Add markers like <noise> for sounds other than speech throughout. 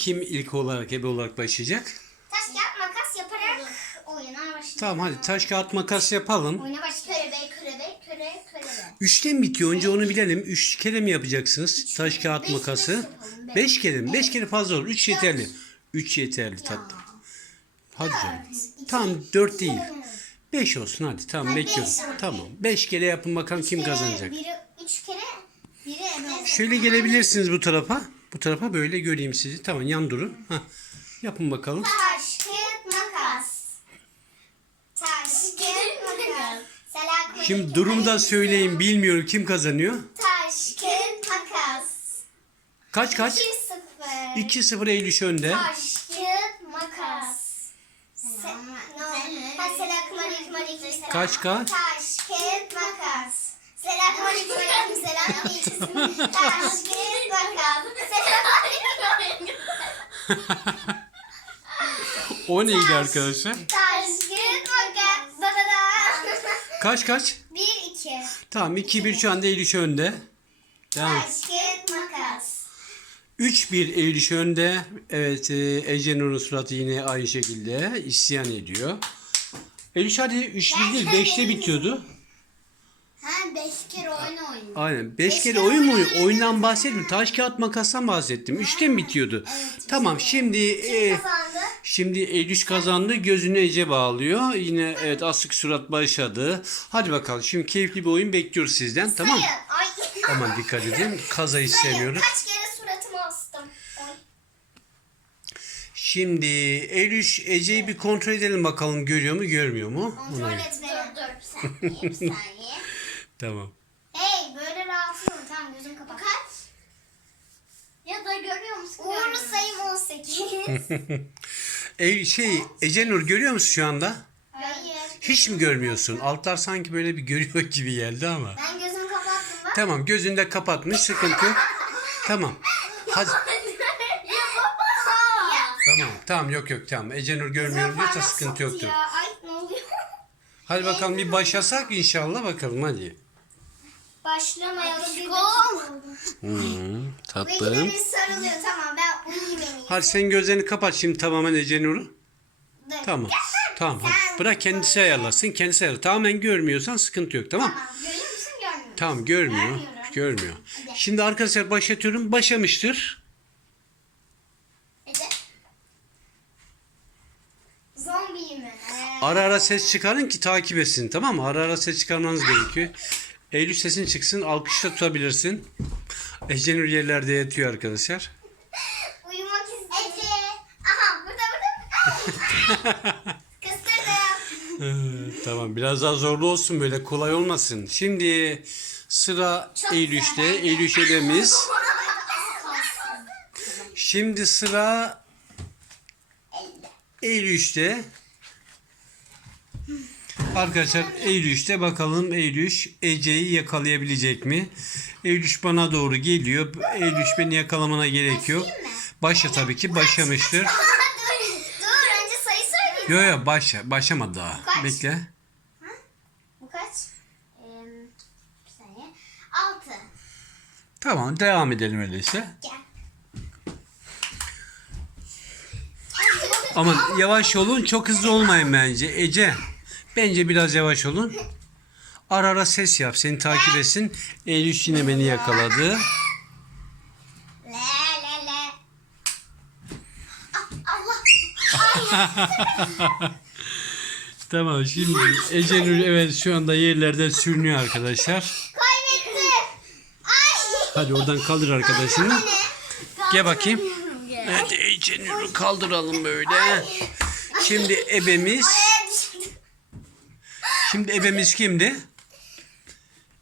Kim ilk olarak ebe olarak başlayacak? Taş kağıt makas yaparak oyuna başlayacağız. Tamam hadi taş kağıt makas yapalım. Oyuna başlayalım. Körebe, körebe, köre, körebe. Üçten bitiyor. Önce onu bilelim. Üç kere mi yapacaksınız? Taş kağıt Beş, makası. beş yapalım, beş. Beş kere mi? Beş kere fazla olur. Üç yeterli. Üç yeterli tatlım. Hadi canım. Tamam dört değil. Beş olsun hadi. Tamam Hadi bekliyorum. beş olsun. Tamam. Beş kere yapın bakalım kim kere, kazanacak. Biri üç kere, biri ebe. Şöyle gelebilirsiniz bu tarafa. Bu tarafa böyle göreyim sizi. Tamam yan durun. Hah. Yapın bakalım. Taş, kağıt, makas. Taş, kağıt, makas. Selam. Şimdi durumu da söyleyin. Bilmiyorum kim kazanıyor. Taş, kağıt, makas. Kaç kaç? 2-0. 2-0 Eylül önde. Taş, kağıt, makas. Se- no. Ha, Selamun aleyküm, aleyküm selam. Kaç kaç? Taş, kağıt, makas. Selamun aleyküm, aleyküm selam. aleyküm. Taş, kağıt, makas. O neydi arkadaşlar? Kaç kaç? 1-2. Tamam 2-1 şu anda Eylül önde. Devam. Taş, kağıt, makas. 3-1 Eylül önde. Evet e, Ece Nur'un suratı yine aynı şekilde isyan ediyor. Eylül hadi 3-1 değil 5'te bitiyordu. Ha 5 kere oyun oynuyor. Aynen 5 Beş kere kere oyun mu oyun? Oyundan bahsetmiyorum. Taş kağıt makastan bahsettim. 3'te mi bitiyordu? Tamam şimdi e, Kazandı. Şimdi Eylül kazandı. Gözünü Ece bağlıyor. Yine evet asık surat başladı. Hadi bakalım. Şimdi keyifli bir oyun bekliyoruz sizden. Tamam. Ay. Aman dikkat edin. Kaza Sayın. istemiyoruz. Kaç kere astım. Şimdi Eylül Ece'yi bir kontrol edelim bakalım görüyor mu görmüyor mu? Kontrol Ona- et beni. Dur dur bir saniye bir saniye. Tamam. hey böyle rahatsızım. Tamam gözüm kapat. Kaç? Ya da görüyor musun? Uğurlu sayım 18. <laughs> <laughs> Ey, şey Ece Nur görüyor musun şu anda? Hayır. Hiç mi görmüyorsun? Altlar sanki böyle bir görüyor gibi geldi ama. Ben gözümü kapattım bak. Tamam gözünü de kapatmış sıkıntı yok. Tamam. Hadi. <laughs> ya baba. Ya. Tamam tamam yok yok tamam. Ece Nur görmüyorum diyorsa sıkıntı yoktur. Ya. Ay ne oluyor? Hadi bakalım bir başlasak inşallah bakalım hadi. Başlamayalım. Hmm, Ve tatlım. yine bir sarılıyor. Tamam ben uyuyayım en iyisi. Hadi sen gözlerini kapat şimdi tamamen Ece Nur'u. Dur. Tamam. Tamam hadi. Bırak kendisi ayarlasın. Kendisi ayarlasın. Tamamen görmüyorsan sıkıntı yok tamam. Tamam. Görüyor musun görmüyor musun? Tamam görmüyor. Görmüyorum. Görmüyor. Şimdi arkadaşlar başlatıyorum. Başlamıştır. Ece. Zombi mi? Ee, Ara ara ses çıkarın ki takip etsin tamam mı? Ara ara ses çıkarmanız gerekiyor. Eylül sesin çıksın. Alkışla tutabilirsin. Ece Nur yerlerde yatıyor arkadaşlar. uyumak istiyorum. Ece. Aha burada burada. <laughs> Kıstırdım. Ee, tamam biraz daha zorlu olsun böyle kolay olmasın. Şimdi sıra Çok Eylül'de. Eylül elemiz. Şimdi sıra Eylül'de. Arkadaşlar Eylül'de bakalım Eylül Ece'yi yakalayabilecek mi? Eylül bana doğru geliyor. Eylül beni yakalamana gerek yok. Başla tabii ki başlamıştır. dur. Önce sayı söyleyeyim. Yok yok başla. Başlamadı daha. Kaç? Bekle. Bu kaç? Ee, bir saniye. Altı. Tamam devam edelim öyleyse. Gel. Aman yavaş olun çok hızlı olmayın bence. Ece bence biraz yavaş olun. Ara ara ses yap seni takip etsin. Eylül yine beni yakaladı. <laughs> Tamam şimdi Ece Nur evet şu anda yerlerde sürünüyor arkadaşlar. Hadi oradan kaldır arkadaşını. Gel bakayım. Kaldıramıyorum gel. Evet Ece Nur'u kaldıralım böyle. Şimdi ebemiz. Şimdi ebemiz kimdi?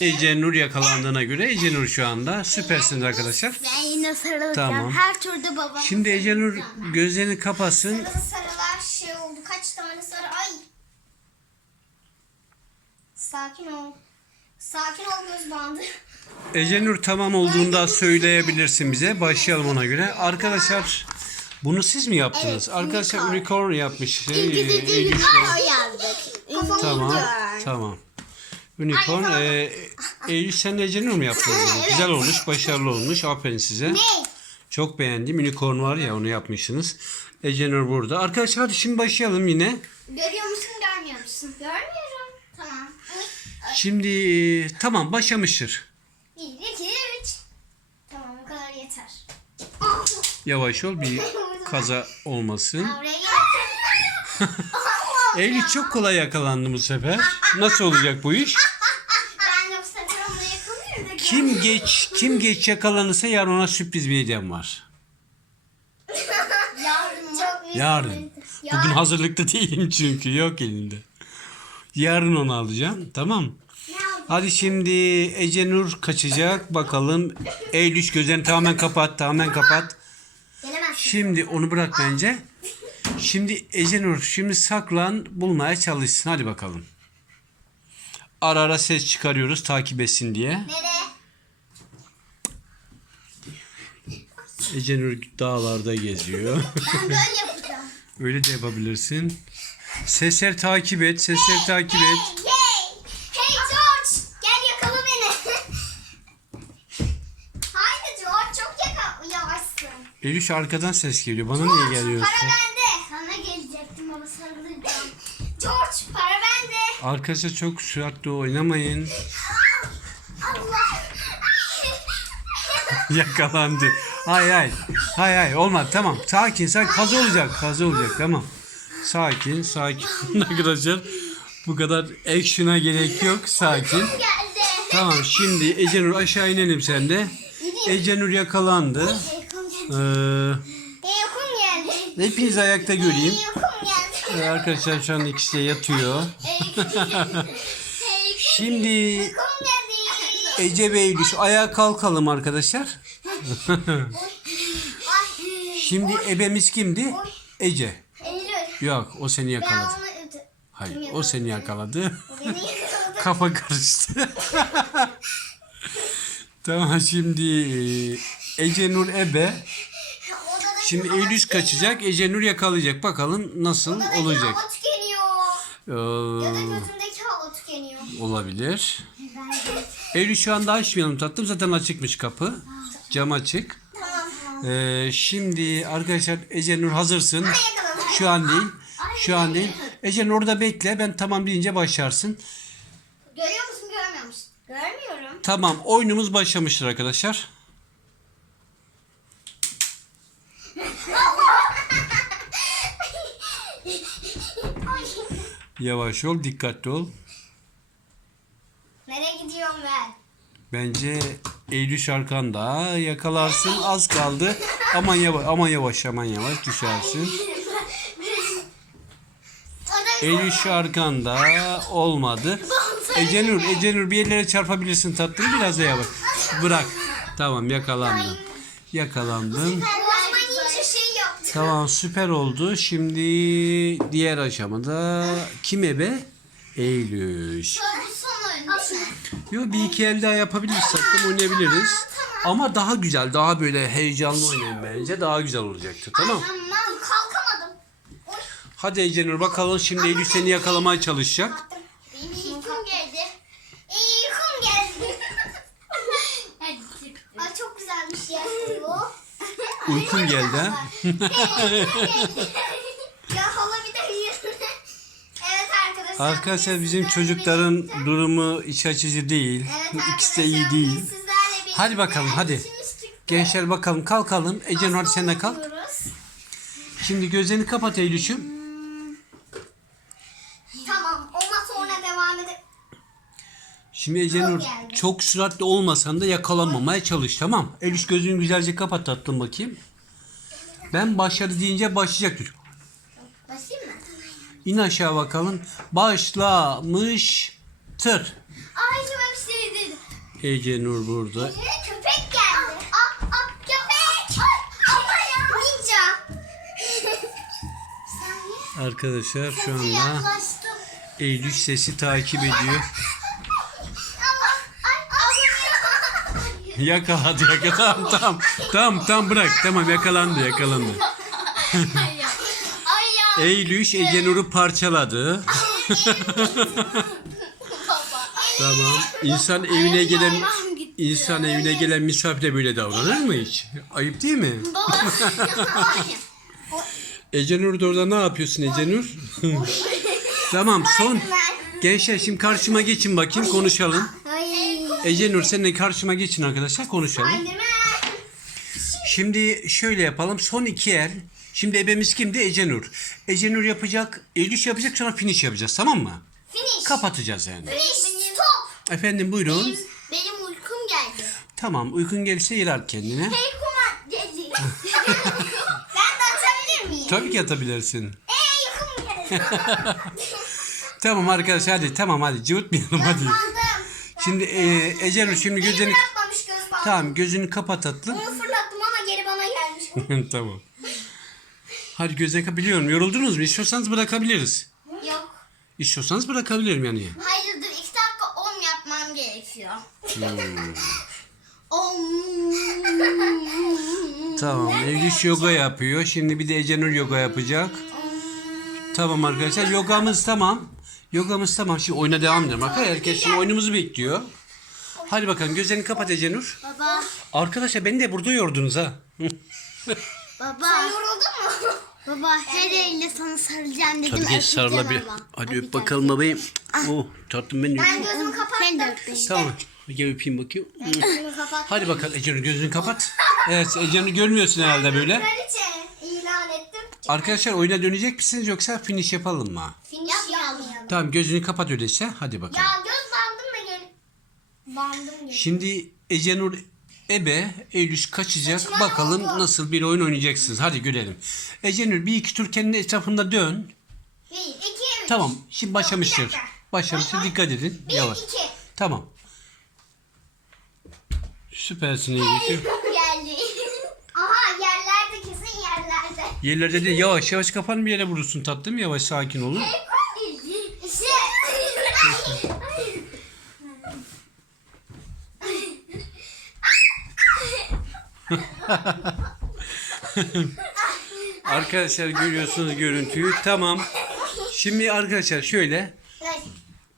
Ece Nur yakalandığına göre Ece Nur şu anda. Süpersiniz arkadaşlar. Ben yine sarılacağım. Tamam. Her turda babam. Şimdi Ece Nur gözlerini kapatsın. Sarılı sarılar şey oldu. Kaç tane sarı? Ay. Sakin ol. Sakin ol göz bandı. Ece Nur tamam olduğunda söyleyebilirsin bize. Başlayalım ona göre. Arkadaşlar bunu siz mi yaptınız? Arkadaşlar unicorn yapmış. Şey, Eylül işte. yazdık. Tamam. Tamam. Unicorn. Ay, E, Eylül sen de Ece Nur mu yaptınız? Güzel olmuş. Başarılı olmuş. Aferin size. Ne? Çok beğendim. Unicorn var ya onu yapmışsınız. Ecenur burada. Arkadaşlar hadi şimdi başlayalım yine. Görüyor musun görmüyor musun? Görmüyorum. Tamam. Şimdi tamam başlamıştır. 1, 2, 3. Tamam bu kadar yeter. Yavaş ol bir kaza olmasın. <laughs> Eylül çok kolay yakalandı bu sefer. Nasıl olacak bu iş? Kim geç kim geç yakalanırsa yarın ona sürpriz bir hediyem var. <laughs> Yarın. Bugün hazırlıkta değilim çünkü yok elinde. Yarın onu alacağım. Tamam. Hadi şimdi Ecenur kaçacak. Bakalım. Eylül gözlerini tamamen kapat. Tamamen kapat. Şimdi onu bırak bence. Şimdi Ecenur şimdi saklan bulmaya çalışsın. Hadi bakalım. Ara ara ses çıkarıyoruz takip etsin diye. Ecenur dağlarda geziyor. <laughs> Ben böyle yapacağım. Öyle de yapabilirsin. Sesler takip et. Sesler takip et. Hey! Hey George! Gel yakala beni. Haydi George çok yaka şu arkadan ses geliyor. Bana niye geliyorsun? Para bende. Sana gelecektim ama sarılacağım. George para bende. Arkadaşlar çok süratli oynamayın. Allah. Yakalandı. Hay hay. Hay hay olmadı tamam. Sakin sakin. Kaza olacak. Kaza olacak tamam. Sakin sakin. <laughs> Arkadaşlar bu kadar action'a gerek yok. Sakin. Tamam şimdi Ecenur aşağı inelim sen de. Ecenur yakalandı. Geldi. Ee, Yakın geldi. hepiniz ayakta göreyim. Yakın geldi. Ee, arkadaşlar şu an ikisi de yatıyor. <laughs> Şimdi Yakın geldi. Ece ve Eylül şu ayağa kalkalım arkadaşlar. Şimdi ebemiz kimdi? Ece. Eylül. Yok o seni Ben yakaladı. onu öldü. Hayır o seni yakaladı. Beni yakaladı. <laughs> Kafa karıştı. <laughs> tamam şimdi e, Ece Nur ebe. Şimdi Eylül kaçacak. Ece Nur yakalayacak. Bakalım nasıl Odadaki olacak. hava tükeniyor. Ya da Ee, gözündeki hava tükeniyor. olabilir. <laughs> Eylül şu anda açmayalım tatlım. Zaten açıkmış kapı. Cam açık. Ee, şimdi arkadaşlar Ece Nur hazırsın. Şu an değil. Şu an değil. Ece Nur orada bekle. Ben tamam deyince başlarsın. Görüyor musun görmüyor musun? Görmüyorum. Tamam oyunumuz başlamıştır arkadaşlar. Yavaş ol, dikkatli ol. Nereye gidiyorum ben? Bence Eylül arkanda yakalarsın. Az kaldı. Aman yavaş, aman yavaş, aman yavaş düşersin. Eylül arkanda olmadı. <laughs> Ecenur, Ecenur bir yerlere çarpabilirsin tatlım. Biraz da yavaş. Bırak. Tamam yakalandın. Yakalandın. Tamam süper oldu. Şimdi diğer aşamada kim ebe? Eylül. Yo bir iki el daha yapabiliriz tatlım oynayabiliriz. Ama daha güzel, daha böyle heyecanlı oynayın bence. Daha güzel olacaktır tamam. Kalkamadım. Hadi Ecenur bakalım şimdi Eylül seni yakalamaya çalışacak. Benim uykum geldi. İyi uykum geldi. Hadi çık. Ay çok güzelmiş ya bu. Uykun geldi ha. <laughs> ya hala bir de. Evet arkadaşlar. Arkadaşlar bizim çocukların durumu iç açıcı değil. Evet İkisi de iyi değil. Hadi bakalım, hadi. Gençler bakalım kalkalım. Ecenur hadi sen de kalk. Şimdi gözlerini kapat Eylül'cüm. Tamam ondan sonra devam edelim. Şimdi Ecenur geldi. çok süratli olmasan da yakalanmamaya çalış tamam. Eylül gözünü güzelce kapat tatlım bakayım. Ben başladı deyince başlayacak çocuk. Başlayayım mı? İn aşağı bakalım. Başlamıştır. Ay şuna bir şey. Ece Nur burada. Köpek geldi. Ah ah köpek. Ay ama ya. Ninja. Sen Arkadaşlar şu anda yaklaştın? Eylül sesi takip ediyor. Yakaladı yakaladı. Tamam tamam. Tamam tamam bırak. Tamam yakalandı yakalandı. Ay ya. Ay ya. Eylül Ece Nur'u parçaladı. Baba. Tamam. İnsan evine gelen. İnsan evine gelen misafire böyle davranır mı hiç? Ayıp değil mi? Baba. Ecenur da orada ne yapıyorsun Ecenur? tamam son. Gençler şimdi karşıma geçin bakayım konuşalım. Ay. Ecenur sen de karşıma geçin arkadaşlar konuşalım. Şimdi şöyle yapalım. Son iki el. Şimdi ebemiz kimdi? Ecenur. Ecenur yapacak, Eylül yapacak sonra finish yapacağız tamam mı? Finish. Kapatacağız yani. Finish. Stop. Efendim buyurun. Benim, benim uykum geldi. Tamam uykun gelirse yarar kendine. Uykum geldi. <laughs> ben de atabilir miyim? Tabii ki atabilirsin. Eee uykum geldi. <laughs> Tamam arkadaşlar hadi tamam hadi cıvıtmayalım hadi. Şimdi e, Ecenur şimdi gözlerini... bırakmamış göz. Tamam gözünü kapat tatlım. Onu fırlattım ama geri bana gelmiş. <laughs> tamam. Hadi gözlerini kapat. Biliyorum yoruldunuz mu? İstiyorsanız bırakabiliriz. Yok. İstiyorsanız bırakabilirim yani. Hayır dur iki dakika on yapmam gerekiyor. Hmm. <laughs> Om. Tamam. Eylül yoga yapıyor. Şimdi bir de Ecenur yoga yapacak. Tamam arkadaşlar yogamız tamam. Yogamız tamam. Şimdi oyuna devam edelim. Arkadaşlar herkes şimdi oyunumuzu bekliyor. Hadi bakalım gözlerini kapat Ecenur. Baba. Arkadaşlar beni de burada yordunuz ha. Baba. Sen yoruldun mu? Baba her elle sana sarılacağım dedim. Hadi geç sarıla bir. Hadi öp bakalım bebeğim. Oh tatlım benim. Ben gözümü kapattım. Sen de beni. Tamam. Gel öpeyim bakayım. Hadi bakalım Ecenur gözünü kapat. Evet Ecenur görmüyorsun herhalde böyle. Kraliçe. Arkadaşlar oyuna dönecek misiniz yoksa finish yapalım mı? Finish yapmayalım. Tamam gözünü kapat öyleyse. Hadi bakalım. Ya göz bandım da gel. Bandım gel. Şimdi Ecenur Ebe Eylül kaçacak. Saçma Bakalım oldu. nasıl bir oyun oynayacaksınız. Hadi görelim. Ecenur bir iki tur kendi etrafında dön. Bir, iki, üç. Tamam. Şimdi başlamıştır. Başlamıştır. Dikkat edin. Bir, Yavaş. iki. Tamam. Süpersin Eylül. Geldi. Aha yerlerde kesin yerlerde. Değil. Yavaş yavaş kafanı bir yere vurursun tatlım. Yavaş sakin olun. <laughs> Arkadaşlar görüyorsunuz görüntüyü. Tamam. Şimdi arkadaşlar şöyle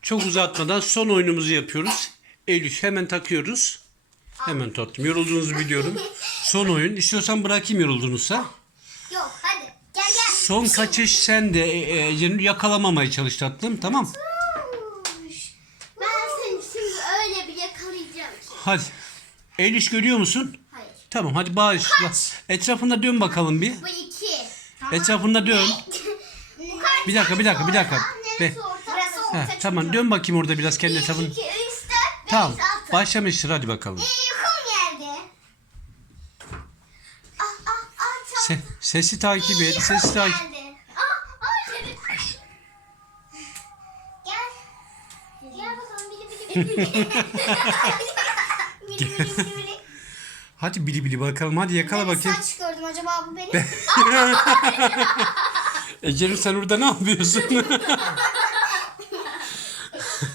çok uzatmadan son oyunumuzu yapıyoruz. Eylül hemen takıyoruz. Hemen tattım. Yorulduğunuzu biliyorum. Son oyun. İstiyorsan bırakayım yoruldunuzsa. Yok hadi. Gel gel. Son kaçış sen de e, e, yakalamamaya çalış tatlım. Tamam. Ben seni şimdi öyle bir yakalayacağım ki. Hadi. Eylül görüyor musun? Hayır. Tamam hadi bağışla. Etrafında dön bakalım bir. Bu iki. Etrafında dön. Bu kaç Bir dakika, bir dakika, bir dakika. Neresi Be- orta? Burası orta. Heh, tamam dön bakayım orada biraz kendi Bir, etrafını. iki, üç, dört, beş, Tamam. altı. Başlamıştır hadi bakalım. Uykum geldi. Ah ah ah çok Se- sesi takip et. Sesi takip. geldi. Evet. Gel. Gel bakalım bili bili bili bili. Bili bili bili bili. Hadi bili bili bakalım. Hadi yakala Ben bakayım. saç gördüm acaba bu benim. <laughs> Ece'nin sen orada ne yapıyorsun? ben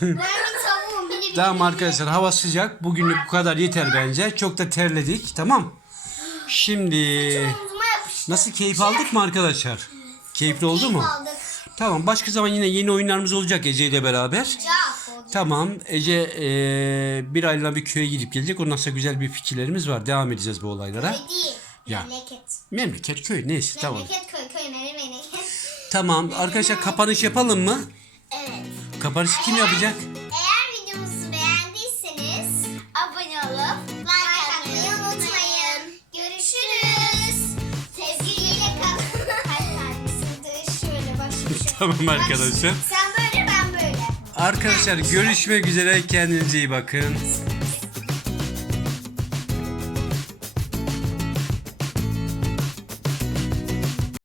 bir tavuğum bili bili. tamam arkadaşlar hava sıcak. Bugünlük bu kadar yeter bence. Çok da terledik. Tamam. Şimdi. Nasıl keyif aldık mı arkadaşlar? Keyifli oldu mu? Aldık. Tamam. Başka zaman yine yeni oyunlarımız olacak Ece ile beraber. Tamam. Ece eee, bir aylığına bir köye gidip gelecek. Ondan sonra güzel bir fikirlerimiz var. Devam edeceğiz bu olaylara. Köy değil. Ya. Memleket. Memleket köy neyse tamam. Memleket köy köy memleket. Tamam. Arkadaşlar kapanış yapalım mı? Evet. Kapanışı kim yapacak? Tamam arkadaşlar. Sen böyle ben böyle. Arkadaşlar görüşmek üzere. Kendinize iyi bakın.